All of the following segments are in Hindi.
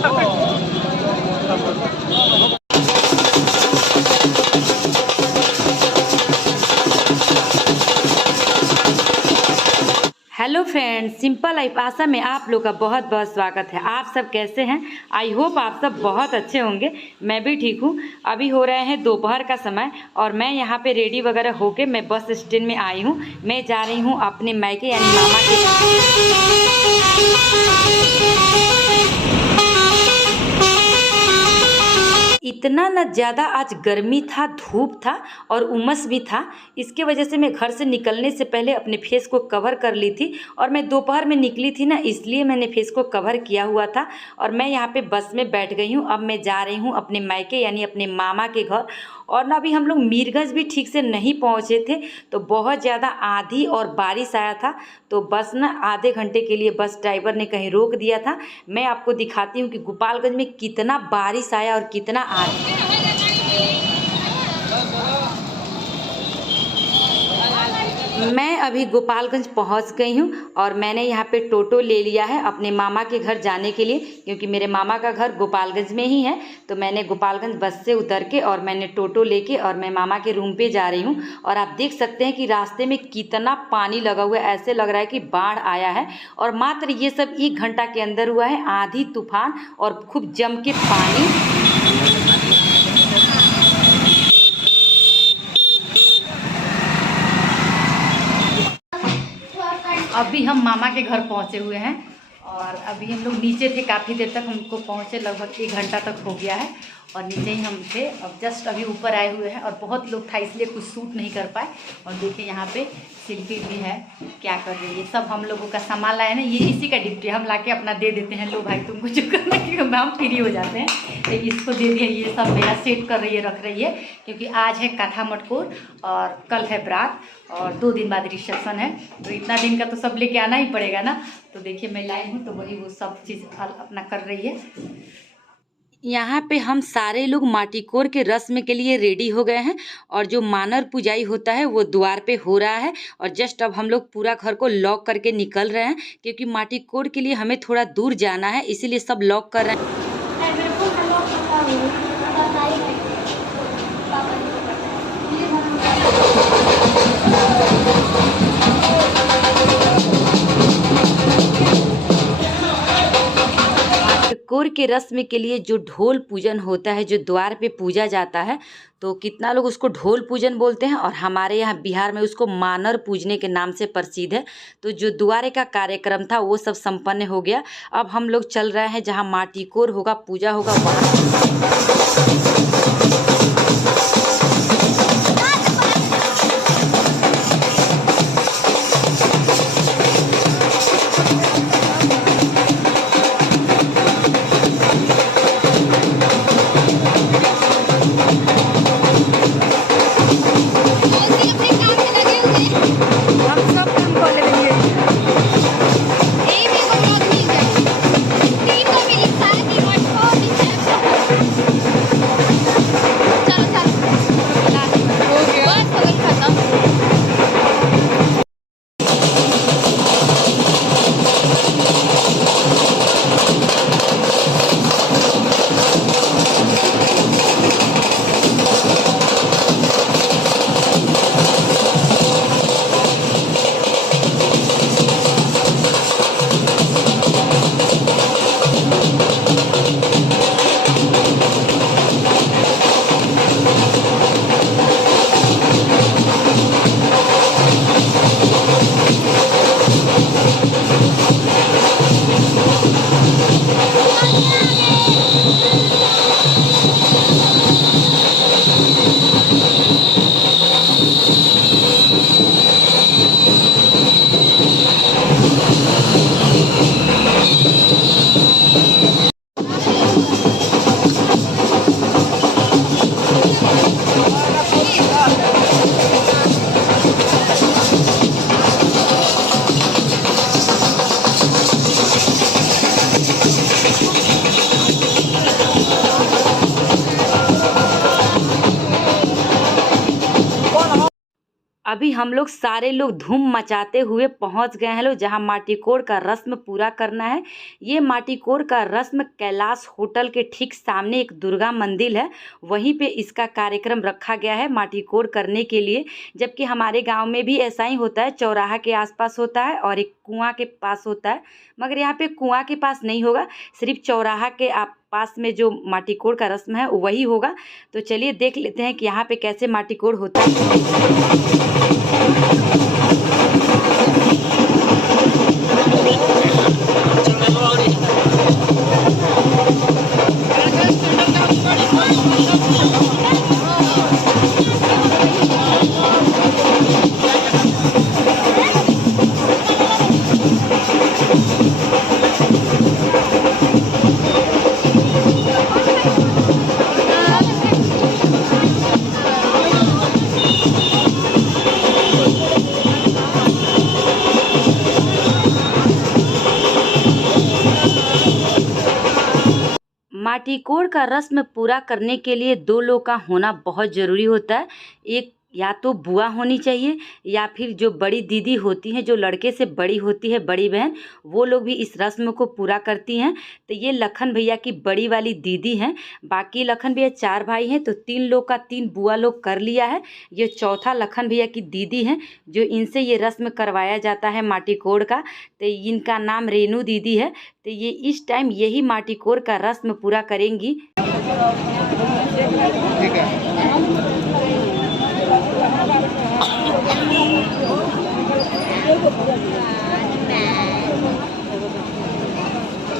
हेलो फ्रेंड्स, सिंपल लाइफ आशा में आप लोग का बहुत बहुत स्वागत है। आप सब कैसे हैं? आई होप आप सब बहुत अच्छे होंगे। मैं भी ठीक हूँ। अभी हो रहे हैं दोपहर का समय और मैं यहाँ पे रेडी वगैरह होके मैं बस स्टैंड में आई हूँ। मैं जा रही हूँ अपने मायके यानी मामा के। इतना न ज़्यादा आज गर्मी था, धूप था और उमस भी था। इसके वजह से मैं घर से निकलने से पहले अपने फेस को कवर कर ली थी और मैं दोपहर में निकली थी ना, इसलिए मैंने फेस को कवर किया हुआ था। और मैं यहाँ पे बस में बैठ गई हूँ। अब मैं जा रही हूँ अपने मायके यानी अपने मामा के घर। और ना अभी हम लोग मीरगंज भी ठीक से नहीं पहुँचे थे, तो बहुत ज़्यादा आंधी और बारिश आया था, तो बस ना आधे घंटे के लिए बस ड्राइवर ने कहीं रोक दिया था। मैं आपको दिखाती हूँ कि गोपालगंज में कितना बारिश आया और कितना आंधी। मैं अभी गोपालगंज पहुंच गई हूं और मैंने यहां पे टोटो ले लिया है अपने मामा के घर जाने के लिए, क्योंकि मेरे मामा का घर गोपालगंज में ही है। तो मैंने गोपालगंज बस से उतर के और मैंने टोटो लेके और मैं मामा के रूम पे जा रही हूं। और आप देख सकते हैं कि रास्ते में कितना पानी लगा हुआ है, ऐसे लग रहा है कि बाढ़ आया है। और मात्र ये सब 1 घंटा के अंदर हुआ है, आंधी तूफान और खूब जम के पानी। अभी हम मामा के घर पहुंचे हुए हैं और अभी हम लोग नीचे थे काफ़ी देर तक, हमको पहुंचे लगभग 1 घंटा तक हो गया है और नीचे ही हम थे। अब जस्ट अभी ऊपर आए हुए हैं और बहुत लोग था इसलिए कुछ शूट नहीं कर पाए। और देखिए यहाँ पे शिल्पी भी है, क्या कर रही है। सब हम लोगों का सामान लाए ना, ये इसी का ड्यूटी, हम लाके अपना दे देते हैं, लो भाई तुमको जो करना है, क्योंकि हम फ्री हो जाते हैं। तो इसको दे दिया, ये सब मेरा सेट कर रही है, रख रही है, क्योंकि आज है कथा मटकोर और कल है बारात और 2 दिन बाद रिसेप्शन है। तो इतना दिन का तो सब लेके आना ही पड़ेगा ना। तो देखिए मैं लाई हूँ, तो वही वो सब चीज़ अपना कर रही है। यहाँ पे हम सारे लोग माटीकोर के रस्म के लिए रेडी हो गए हैं और जो मानर पुजाई होता है वो द्वार पे हो रहा है। और जस्ट अब हम लोग पूरा घर को लॉक करके निकल रहे हैं, क्योंकि माटीकोर के लिए हमें थोड़ा दूर जाना है, इसीलिए सब लॉक कर रहे हैं। माटीकोर के रस्म के लिए जो ढोल पूजन होता है, जो द्वार पे पूजा जाता है, तो कितना लोग उसको ढोल पूजन बोलते हैं और हमारे यहाँ बिहार में उसको मानर पूजने के नाम से प्रसिद्ध है। तो जो द्वारे का कार्यक्रम था वो सब संपन्न हो गया। अब हम लोग चल रहे हैं जहाँ माटीकोर होगा, पूजा होगा, वहाँ। अभी हम लोग सारे लोग धूम मचाते हुए पहुंच गए हैं लोग जहां माटी कोड़ का रस्म पूरा करना है। ये माटी कोड़ का रस्म कैलाश होटल के ठीक सामने एक दुर्गा मंदिर है, वहीं पे इसका कार्यक्रम रखा गया है माटी कोड़ करने के लिए। जबकि हमारे गांव में भी ऐसा ही होता है, चौराहा के आसपास होता है और एक कुआं के पास होता है, मगर यहाँ पे कुआं के पास नहीं होगा, सिर्फ चौराहा के पास में जो माटी कोड़ का रस्म है वही होगा। तो चलिए देख लेते हैं कि यहाँ पे कैसे माटी कोड़ होता है। माटी कोड़ का रस्म पूरा करने के लिए 2 लोग का होना बहुत ज़रूरी होता है। एक या तो बुआ होनी चाहिए या फिर जो बड़ी दीदी होती हैं, जो लड़के से बड़ी होती है, बड़ी बहन, वो लोग भी इस रस्म को पूरा करती हैं। तो ये लखन भैया की बड़ी वाली दीदी हैं। बाकी लखन भैया 4 भाई हैं, तो 3 लोग का 3 बुआ लोग कर लिया है। ये चौथा लखन भैया की दीदी हैं जो इनसे ये रस्म करवाया जाता है माटी कोड़ का। तो इनका नाम रेनू दीदी है। तो ये इस टाइम यही माटी कोड़ का रस्म पूरा करेंगी। ठीक है।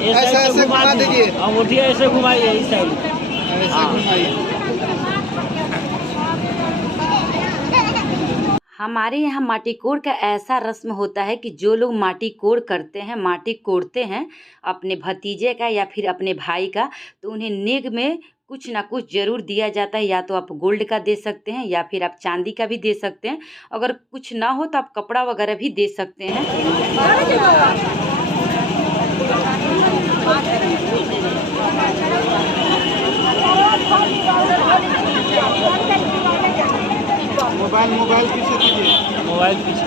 ऐसे घुमा दीजिए, अंगूठिया ऐसे घुमाइए इस साइड, ऐसे घुमाइए। हमारे यहाँ माटी कोड़ का ऐसा रस्म होता है कि जो लोग माटी कोड़ करते हैं, माटी कोड़ते हैं अपने भतीजे का या फिर अपने भाई का, तो उन्हें नेग में कुछ ना कुछ ज़रूर दिया जाता है। या तो आप गोल्ड का दे सकते हैं या फिर आप चांदी का भी दे सकते हैं। अगर कुछ ना हो तो आप कपड़ा वगैरह भी दे सकते हैं। मोबाइल पीछे कीजिए, मोबाइल पीछे।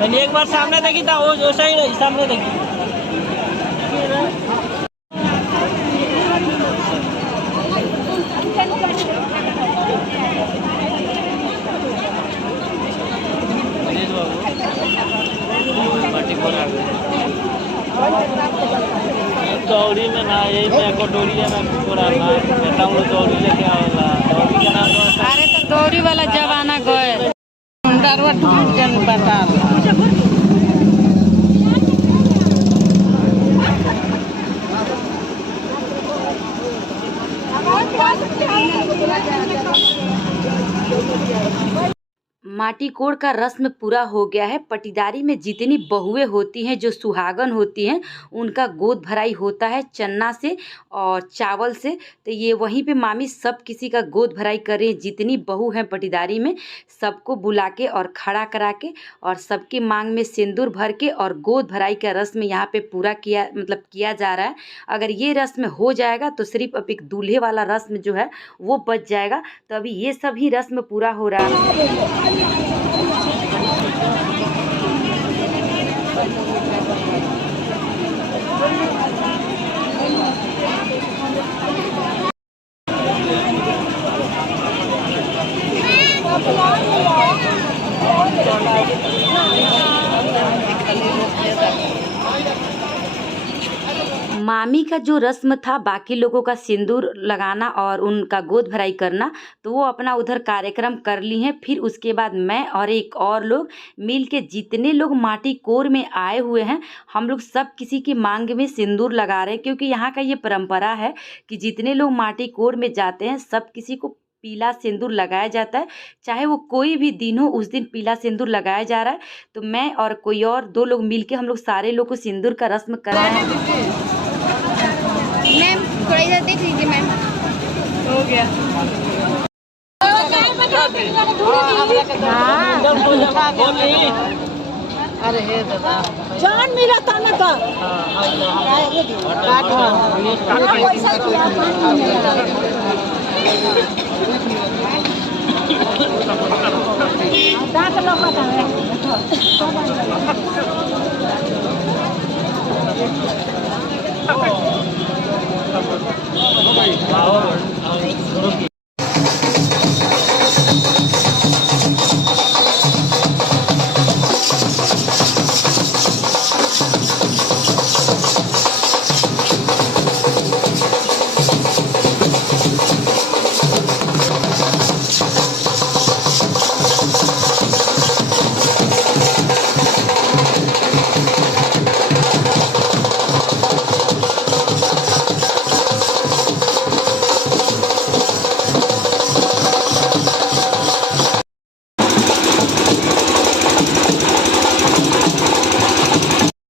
मैंने एक बार सामने देखी था, वो सही नहीं, सामने देखी। दौड़ी में ना, यही में कटोरी में पूरा बेटा वो दौड़ी लेके आवेला। दौड़ी के नाम अरे तो दौड़ी वाला जमाना गए। माटी कोड़ का रस्म पूरा हो गया है। पटीदारी में जितनी बहुएं होती हैं, जो सुहागन होती हैं, उनका गोद भराई होता है चन्ना से और चावल से। तो ये वहीं पे मामी सब किसी का गोद भराई कर रही हैं। जितनी बहू हैं पटीदारी में, सबको बुला के और खड़ा करा के और सबके मांग में सिंदूर भर के और गोद भराई का रस्म यहाँ पे पूरा किया जा रहा है। अगर ये रस्म हो जाएगा तो सिर्फ अब एक दूल्हे वाला रस्म जो है वो बच जाएगा। तो अभी ये सभी रस्म पूरा हो रहा है। मामी का जो रस्म था बाकी लोगों का सिंदूर लगाना और उनका गोद भराई करना, तो वो अपना उधर कार्यक्रम कर ली हैं। फिर उसके बाद मैं और एक और लोग मिल के, जितने लोग माटी कोड़ में आए हुए हैं, हम लोग सब किसी की मांग में सिंदूर लगा रहे हैं। क्योंकि यहाँ का ये परंपरा है कि जितने लोग माटी कोड़ में जाते हैं सब किसी को पीला सिंदूर लगाया जाता है, चाहे वो कोई भी दिन हो, उस दिन पीला सिंदूर लगाया जा रहा है। तो मैं और कोई और 2 लोग मिलके हम लोग सारे लोग को सिंदूर का रस्म कराए हैं। मैम थोड़ा इधर देख लीजिए मैम। हो गया। अरे हे दादा जान मिला था ना का हाँ दांत लौकता है देखो